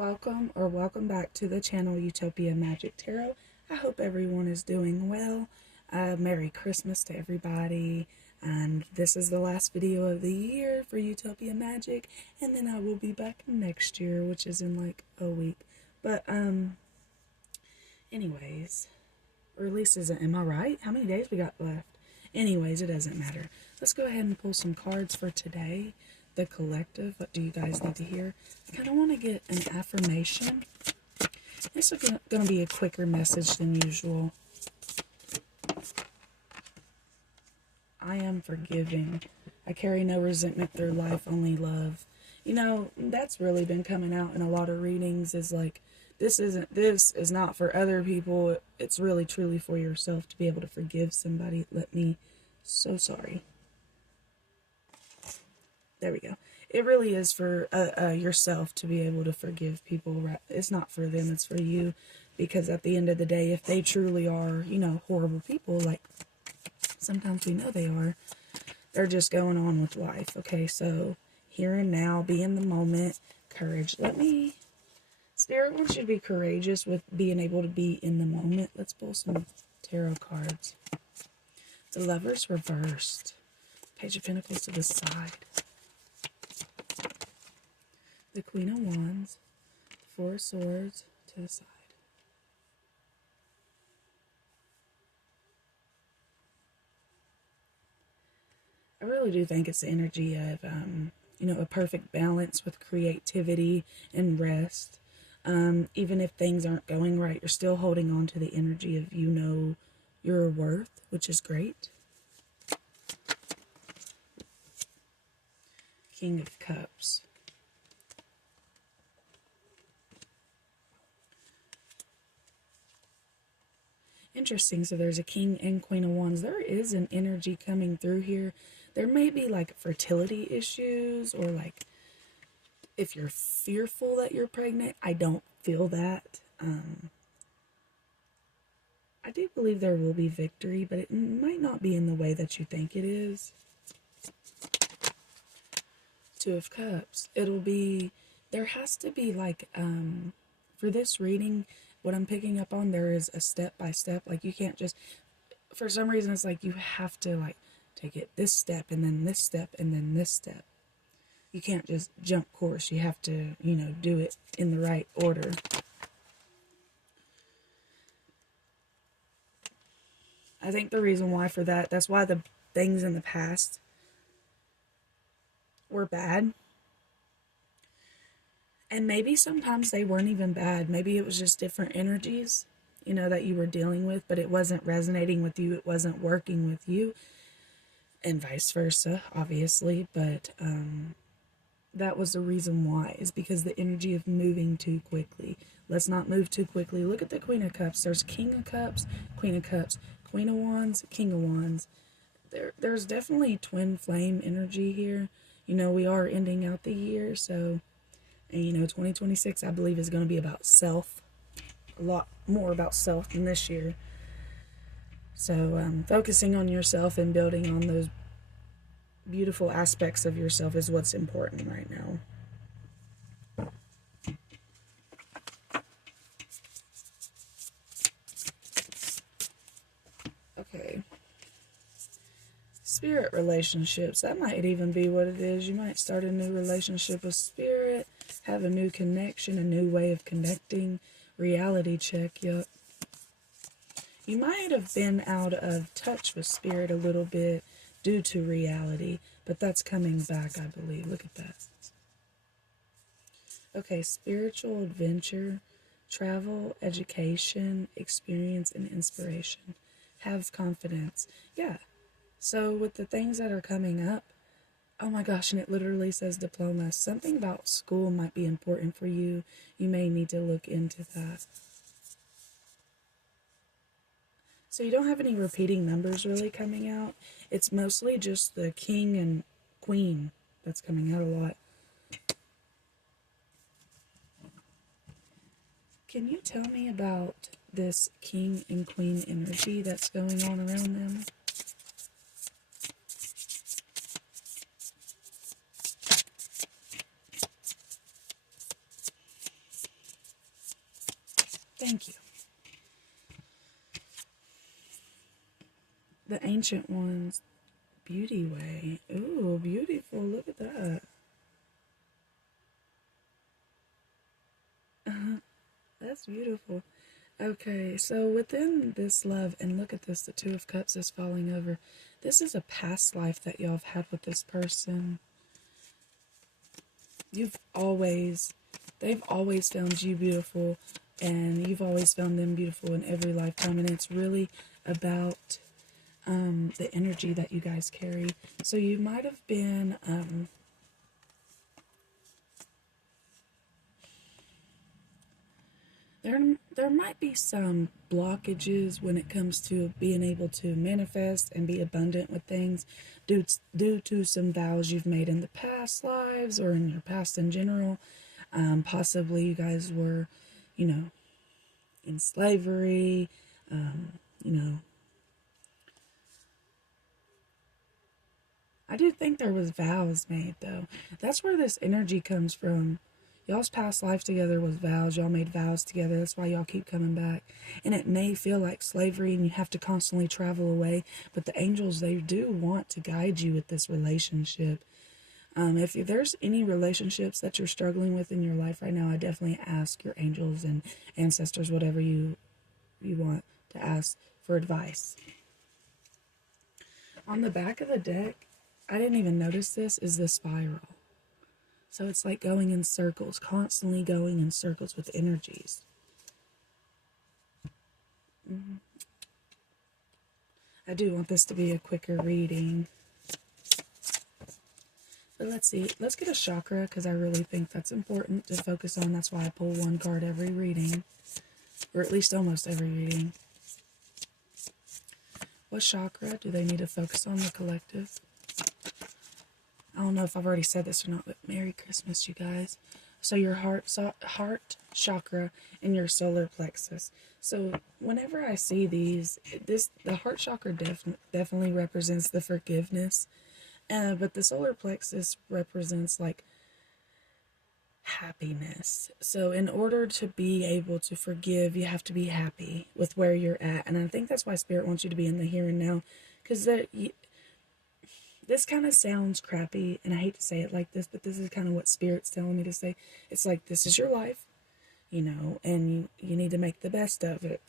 Welcome back to the channel Utopia Magic Tarot. I hope everyone is doing well. Merry Christmas to everybody. And this is the last video of the year for Utopia Magic. And then I will be back next year, which is in like a week. But, anyways, or at least am I right? How many days we got left? Anyways, it doesn't matter. Let's go ahead and pull some cards for today. The collective. What do you guys need to hear? I kind of want to get an affirmation. This is going to be a quicker message than usual. I am forgiving. I carry no resentment through life, only love. You know, that's really been coming out in a lot of readings, is like, this is not for other people. It's really truly for yourself to be able to forgive somebody. So sorry. There we go. It really is for yourself to be able to forgive people. It's not for them, it's for you. Because at the end of the day, if they truly are, you know, horrible people, like sometimes we know they are, they're just going on with life. Okay, so here and now, be in the moment, courage. Spirit wants you to be courageous with being able to be in the moment. Let's pull some tarot cards. The Lovers reversed. Page of Pentacles to the side. The Queen of Wands, Four of Swords to the side. I really do think it's the energy of, you know, a perfect balance with creativity and rest. Even if things aren't going right, you're still holding on to the energy of, you know, your worth, which is great. King of Cups. Interesting. So there's a King and Queen of Wands. There is an energy coming through here. There may be like fertility issues, or like if you're fearful that you're pregnant. I don't feel that. I do believe there will be victory, but it might not be in the way that you think it is. Two of Cups. There has to be like, for this reading, what I'm picking up on, there is a step by step. Like, you can't just, for some reason, it's like you have to like take it this step and then this step and then this step. You can't just jump course. You have to, you know, do it in the right order. I think the reason why for that's why the things in the past were bad. And maybe sometimes they weren't even bad. Maybe it was just different energies, you know, that you were dealing with, but it wasn't resonating with you. It wasn't working with you, and vice versa, obviously. But that was the reason why, is because the energy of moving too quickly. Let's not move too quickly. Look at the Queen of Cups. There's King of Cups, Queen of Cups, Queen of Wands, King of Wands. There's definitely twin flame energy here. You know, we are ending out the year, so... And, you know, 2026, I believe, is going to be about self. A lot more about self than this year. So, focusing on yourself and building on those beautiful aspects of yourself is what's important right now. Okay. Spirit relationships. That might even be what it is. You might start a new relationship with Spirit. Have a new connection, a new way of connecting. Reality check, yep. You might have been out of touch with Spirit a little bit due to reality, but that's coming back, I believe. Look at that. Okay, spiritual adventure, travel, education, experience, and inspiration. Have confidence. Yeah, so with the things that are coming up, oh my gosh, and it literally says diploma. Something about school might be important for you. You may need to look into that. So you don't have any repeating numbers really coming out. It's mostly just the King and Queen that's coming out a lot. Can you tell me about this King and Queen energy that's going on around them? Thank you. The Ancient Ones, Beauty Way. Ooh, beautiful. Look at that. That's beautiful. Okay, so within this love, and look at this, the Two of Cups is falling over. This is a past life that y'all have had with this person. They've always found you beautiful, and you've always found them beautiful in every lifetime, and it's really about the energy that you guys carry. So you might have been there might be some blockages when it comes to being able to manifest and be abundant with things due to some vows you've made in the past lives or in your past in general. Possibly you guys were, in slavery, you know. I do think there was vows made, though. That's where this energy comes from. Y'all's past life together was vows. Y'all made vows together. That's why y'all keep coming back. And it may feel like slavery and you have to constantly travel away, but the angels, they do want to guide you with this relationship. If there's any relationships that you're struggling with in your life right now, I definitely ask your angels and ancestors, whatever you want to ask for advice. On the back of the deck, I didn't even notice this, is the spiral. So it's like going in circles, constantly going in circles with energies. I do want this to be a quicker reading. But let's see. Let's get a chakra, because I really think that's important to focus on. That's why I pull one card every reading. Or at least almost every reading. What chakra do they need to focus on, the collective? I don't know if I've already said this or not, but Merry Christmas, you guys. So your heart chakra and your solar plexus. So whenever I see these, the heart chakra definitely represents the forgiveness. But the solar plexus represents like happiness. So in order to be able to forgive, you have to be happy with where you're at. And I think that's why Spirit wants you to be in the here and now. Because this kind of sounds crappy, and I hate to say it like this, but this is kind of what Spirit's telling me to say. It's like, this is your life, and you need to make the best of it.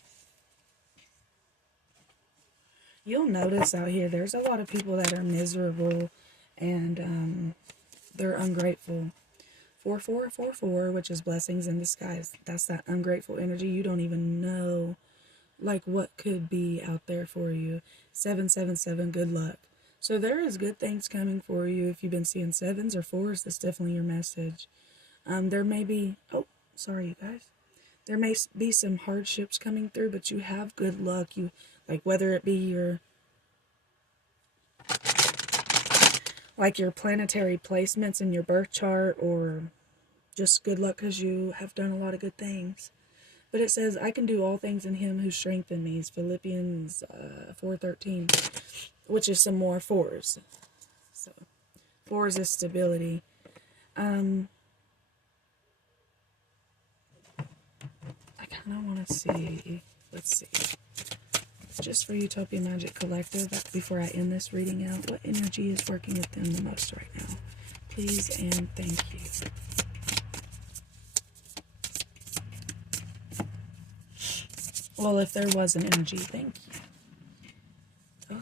You'll notice out here, there's a lot of people that are miserable, and they're ungrateful. 4444, which is blessings in disguise. That's that ungrateful energy. You don't even know, like, what could be out there for you. 777, good luck. So there is good things coming for you. If you've been seeing 7s or 4s, that's definitely your message. There may be, sorry you guys. There may be some hardships coming through, but you have good luck. Like whether it be your planetary placements in your birth chart, or just good luck because you have done a lot of good things. But it says, I can do all things in him who strengthens me. It's Philippians 4:13. Which is some more 4s. So 4s is stability. I kind of want to see. Let's see. Just for Utopia Magic Collective, before I end this reading out, what energy is working with them the most right now? Please and thank you. Well, if there was an energy, thank you.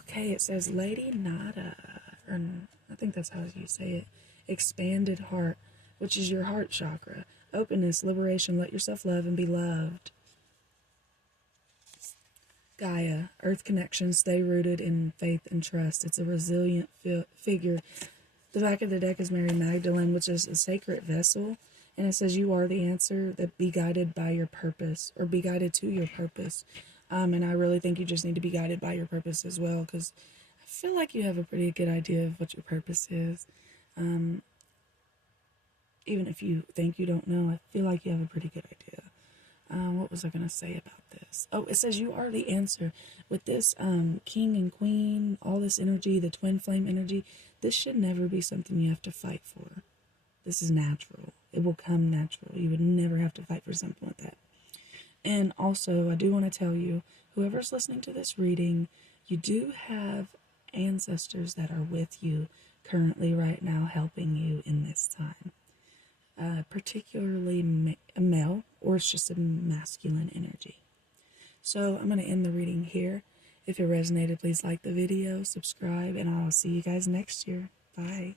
Okay, it says Lady Nada, or I think that's how you say it. Expanded heart, which is your heart chakra. Openness, liberation, let yourself love and be loved. Gaia, earth connection, stay rooted in faith and trust. It's a resilient figure. The back of the deck is Mary Magdalene, which is a sacred vessel. And it says you are the answer, that be guided by your purpose, or be guided to your purpose. And I really think you just need to be guided by your purpose as well, because I feel like you have a pretty good idea of what your purpose is. Even if you think you don't know, I feel like you have a pretty good idea. What was I going to say about this? Oh, it says you are the answer. With this king and queen, all this energy, the twin flame energy, this should never be something you have to fight for. This is natural. It will come natural. You would never have to fight for something like that. And also, I do want to tell you, whoever's listening to this reading, you do have ancestors that are with you currently right now helping you in this time. Particularly a male, or it's just a masculine energy. So I'm going to end the reading here. If it resonated, please like the video, subscribe, and I'll see you guys next year. Bye.